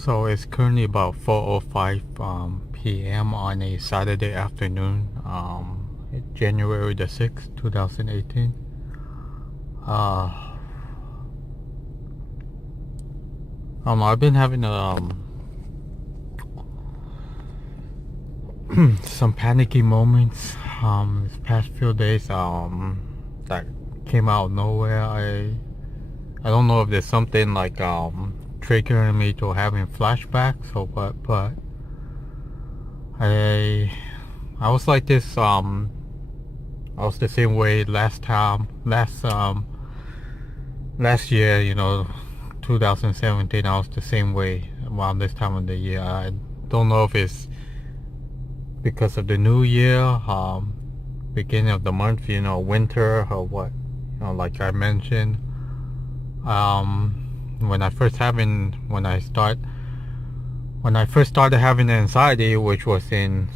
So it's currently about 4:05 p.m. on a Saturday afternoon, January the 6th, 2018. Uh, I've been having some panicky moments this past few days that came out of nowhere. I don't know if there's something like triggering me to having flashbacks or what, but I was like this. I was the same way last year. 2017. I was the same way around this time of the year. I don't know if it's because of the new year, beginning of the month, winter or what. Like I mentioned, when I first started having anxiety, which was in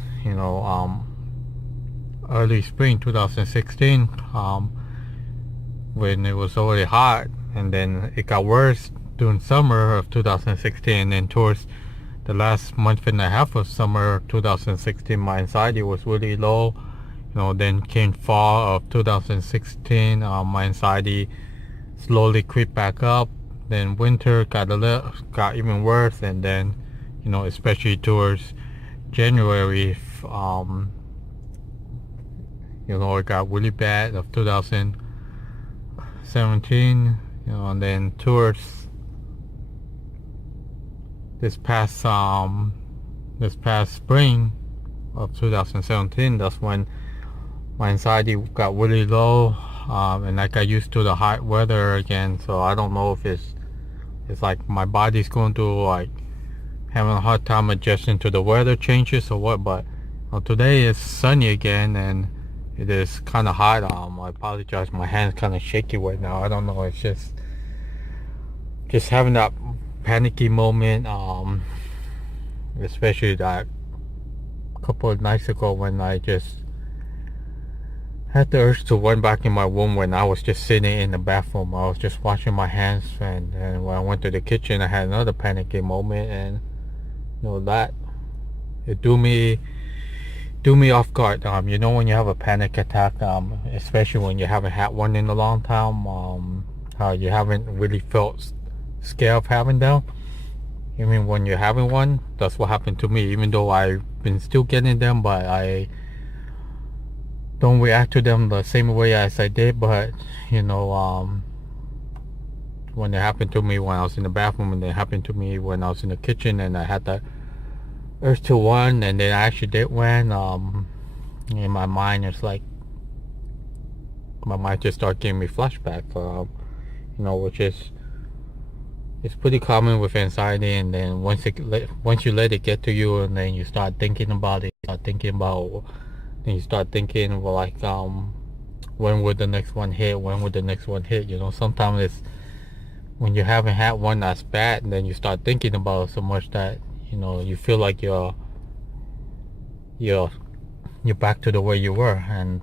early spring 2016, when it was already hot, and then it got worse during summer of 2016, and then towards the last month and a half of summer 2016, my anxiety was really low. Then came fall of 2016, my anxiety slowly creeped back up. Then winter got even worse, and then especially towards January, it got really bad of 2017. And then towards this past spring of 2017, that's when my anxiety got really low, and I got used to the hot weather again. So I don't know if it's like my body's going through like having a hard time adjusting to the weather changes or what. But today is sunny again, and it is kind of hot. I apologize, my hand's kind of shaky right now. I don't know, it's just having that panicky moment, especially that couple of nights ago when I just had the urge to run back in my room when I was just sitting in the bathroom. I was just washing my hands, and when I went to the kitchen, I had another panicky moment, and that it threw me off guard. When you have a panic attack, especially when you haven't had one in a long time, how you haven't really felt scared of having them. Even when you're having one, that's what happened to me. Even though I've been still getting them, but I don't react to them the same way as I did. But when it happened to me when I was in the bathroom, and it happened to me when I was in the kitchen, and I had that urge to run, and then I actually did run. In my mind, it's like my mind just started giving me flashback, which is, it's pretty common with anxiety. And then once you let it get to you, and then you start thinking about it, then you start thinking, well, like, when would the next one hit? Sometimes it's when you haven't had one that's bad, and then you start thinking about it so much that you feel like you're back to the way you were. And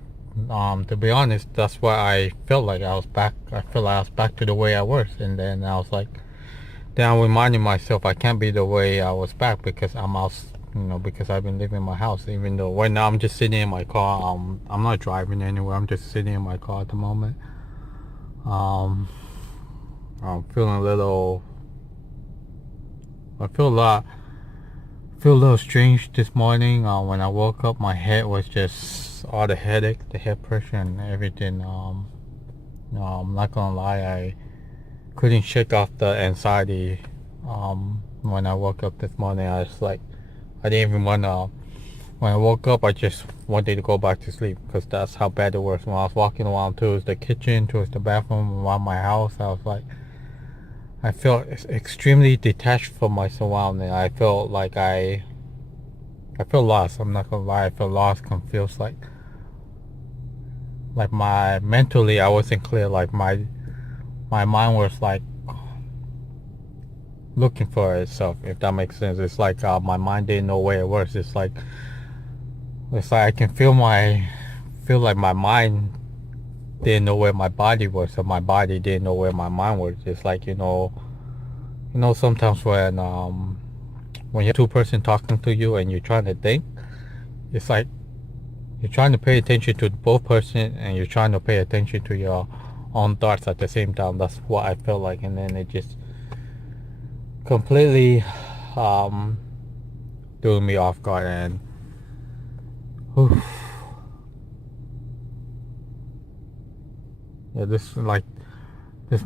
to be honest, that's why I felt like I was back. I felt like I was back to the way I was. And then I was like, then I'm reminding myself I can't be the way I was back, because I'm out, because I've been leaving my house. Even though right now I'm just sitting in my car. I'm not driving anywhere. I'm just sitting in my car at the moment. I'm feeling a little. I feel a little strange this morning. When I woke up, my head was just all the headache, the head pressure, and everything. I'm not gonna lie, I couldn't shake off the anxiety. When I woke up this morning, I was like, I didn't even wanna. When I woke up, I just wanted to go back to sleep, because that's how bad it was. When I was walking around towards the kitchen, towards the bathroom, around my house, I was like, I felt extremely detached from my surroundings. I felt like I feel lost. I'm not gonna lie, I feel lost, confused. Like mentally, I wasn't clear. Like my mind was like looking for itself, if that makes sense. It's like my mind didn't know where it was. It's like I can feel like my mind didn't know where my body was, so my body didn't know where my mind was. It's like, sometimes when when you have two-person talking to you and you're trying to think, it's like you're trying to pay attention to both person and you're trying to pay attention to your own thoughts at the same time. That's what I felt like, and then it just completely threw me off guard. And whew, yeah, this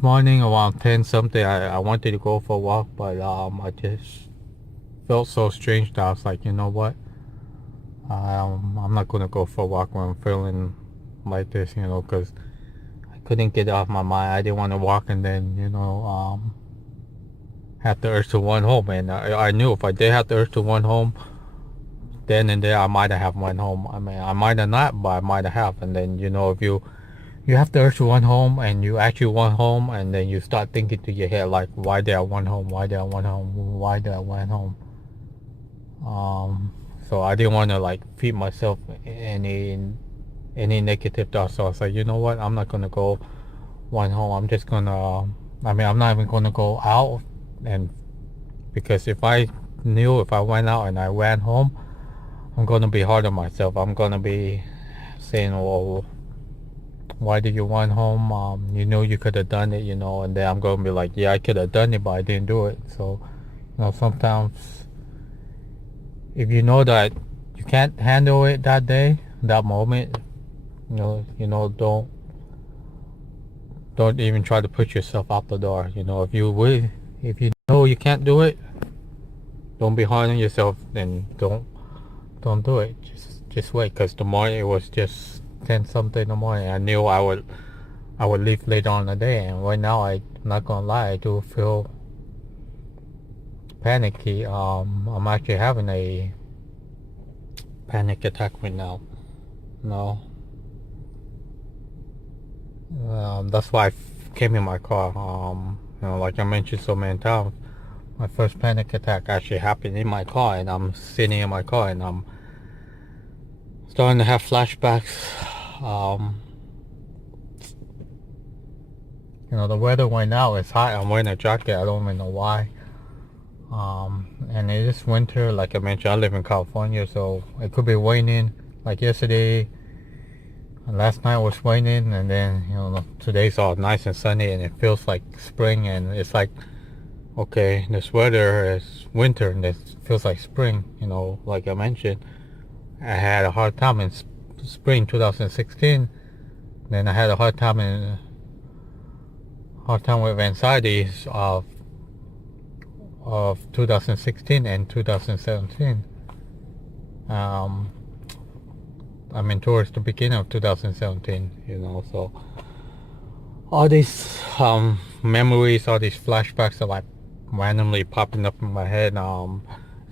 morning around 10 something, I wanted to go for a walk, but I just felt so strange that I was like, you know what, I'm not gonna go for a walk when I'm feeling like this, because I couldn't get it off my mind. I didn't want to walk and then have the urge to run home, and I knew if I did have the urge to run home, then and there I might have went home. I mean, I might have not, but I might have. And then if you have the urge to run home and you actually run home, and then you start thinking to your head like, why did I run home? Why did I run home? Why did I run home? So I didn't want to like feed myself any negative thoughts. So I was like, you know what? I'm not gonna go run home. I'm just gonna. I'm not even gonna go out, and because if I went out and I ran home, I'm gonna be hard on myself. I'm gonna be saying, well, why did you run home? You could have done it, and then I'm gonna be like, yeah, I could have done it, but I didn't do it. So, sometimes if you know that you can't handle it that day, that moment, don't even try to put yourself out the door. If you know you can't do it, don't be hard on yourself. Then don't do it. Just wait, because the morning it was just 10 something in the morning. I knew I would leave later on in the day, and right now I'm not gonna lie, I do feel panicky. I'm actually having a panic attack right now. No. That's why I came in my car. Like I mentioned so many times, my first panic attack actually happened in my car, and I'm sitting in my car and I'm starting to have flashbacks. The weather right now is hot. I'm wearing a jacket. I don't even know why. And it is winter. Like I mentioned, I live in California, so it could be raining. Like yesterday, and last night was raining, and then today's all nice and sunny, and it feels like spring. And it's like, okay, this weather is winter, and it feels like spring. Like I mentioned, I had a hard time in spring 2016. Then I had a hard time with anxieties of 2016 and 2017. Towards the beginning of 2017, so all these memories, all these flashbacks are like randomly popping up in my head. And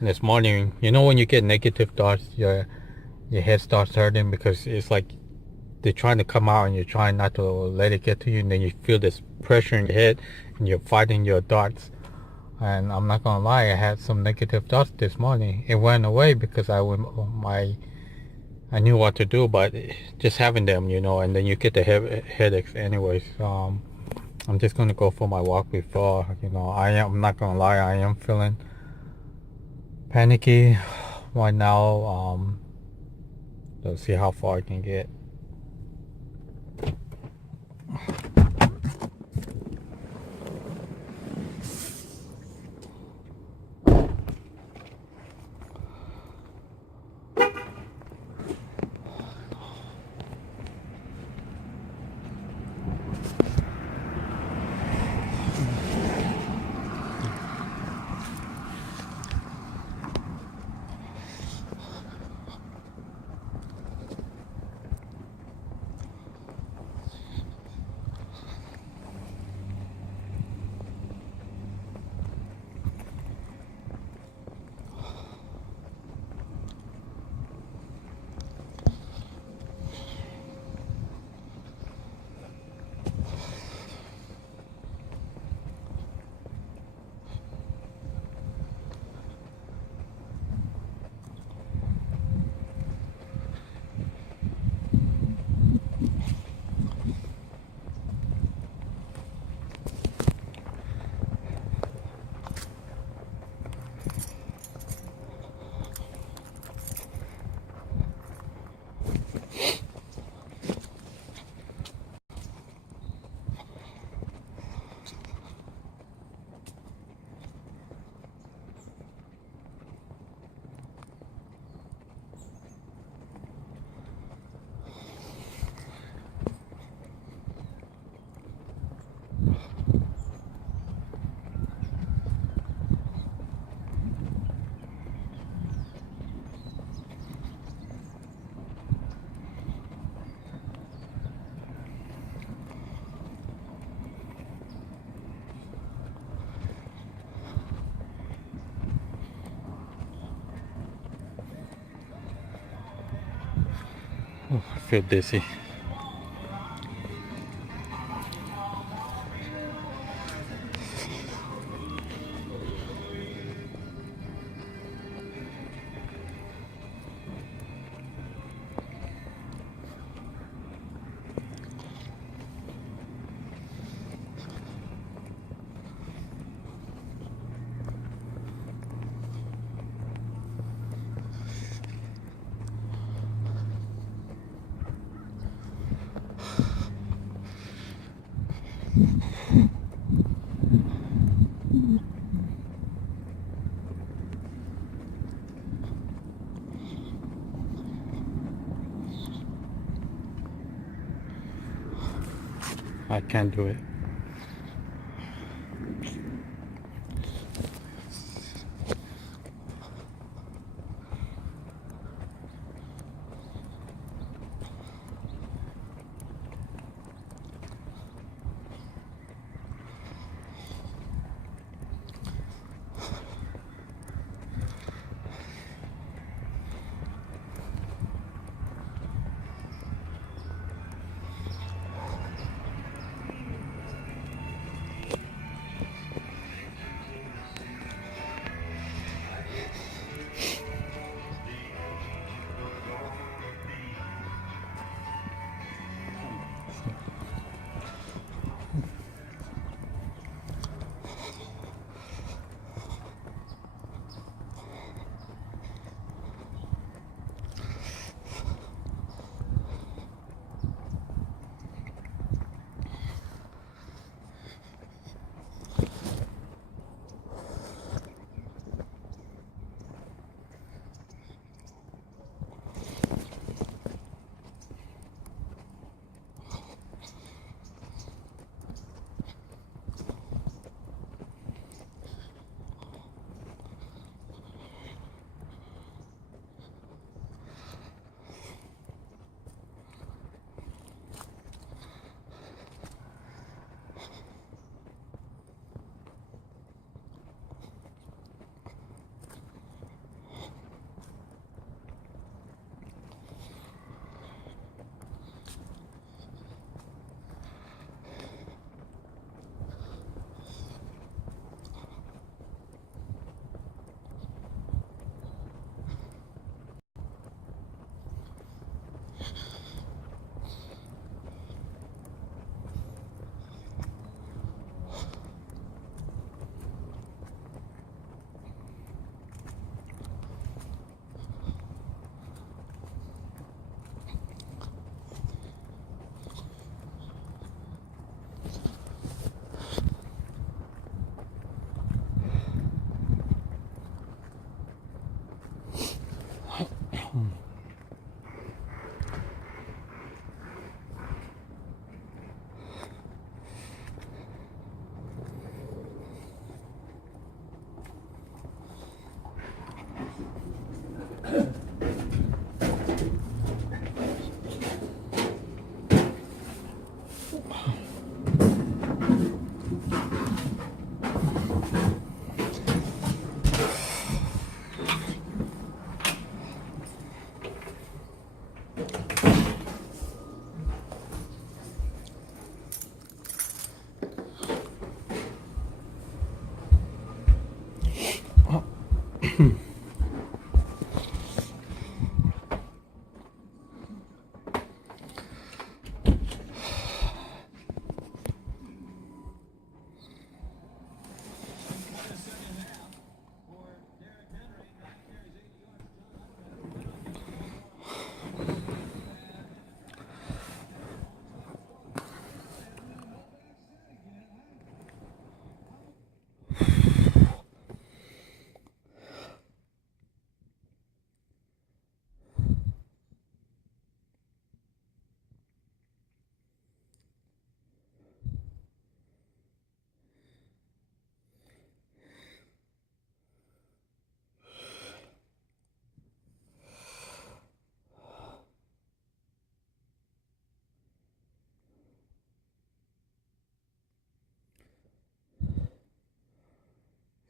this morning, when you get negative thoughts, your head starts hurting because it's like they're trying to come out and you're trying not to let it get to you, and then you feel this pressure in your head and you're fighting your thoughts. And I'm not gonna lie, I had some negative thoughts this morning. It went away because I knew what to do, but just having them, and then you get the headaches anyways. I'm just gonna go for my walk before, I'm not gonna lie, I am feeling panicky right now. Let's see how far I can get. I feel dizzy. I can't do it.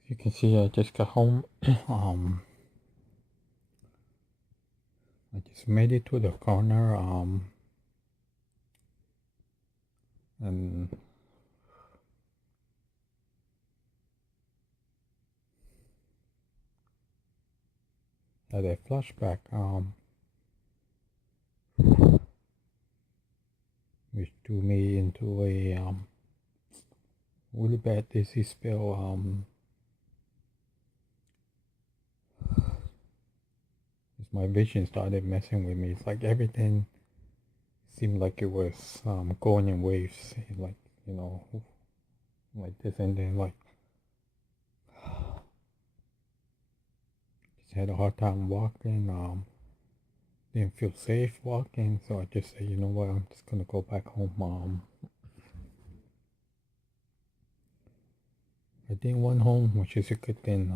You can see I just got home. I just made it to the corner, and had a flashback, which threw me into a really bad dizzy spell. As my vision started messing with me. It's like everything seemed like it was going in waves, like, you know, like this, and then like just had a hard time walking. Didn't feel safe walking, so I just said, you know what, I'm just gonna go back home. I didn't went home, which is a good thing.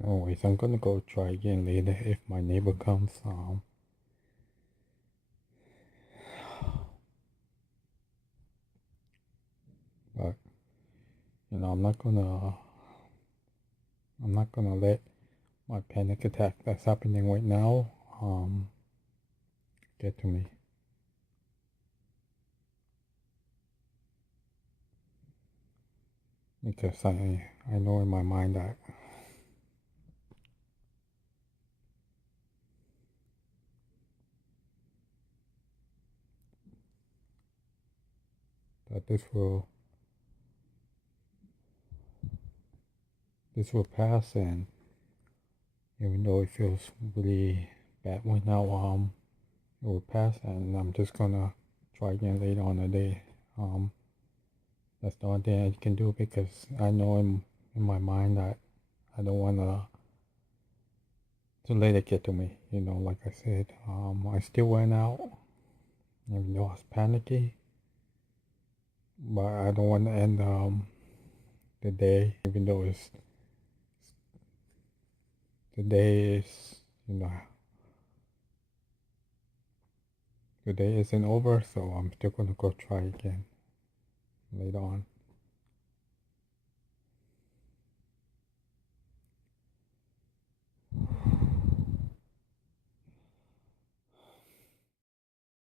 Anyways, I'm gonna go try again later if my neighbor comes. But you know, I'm not gonna let my panic attack that's happening right now get to me. Because I know in my mind that this will pass, and even though it feels really bad right now, it will pass, and I'm just gonna try again later on the day. That's the only thing I can do, because I know in my mind that I don't wanna to let it get to me. You know, like I said, I still went out, even though I was panicky, but I don't want to end the day, even though the day is, you know, the day isn't over, so I'm still gonna go try again later on.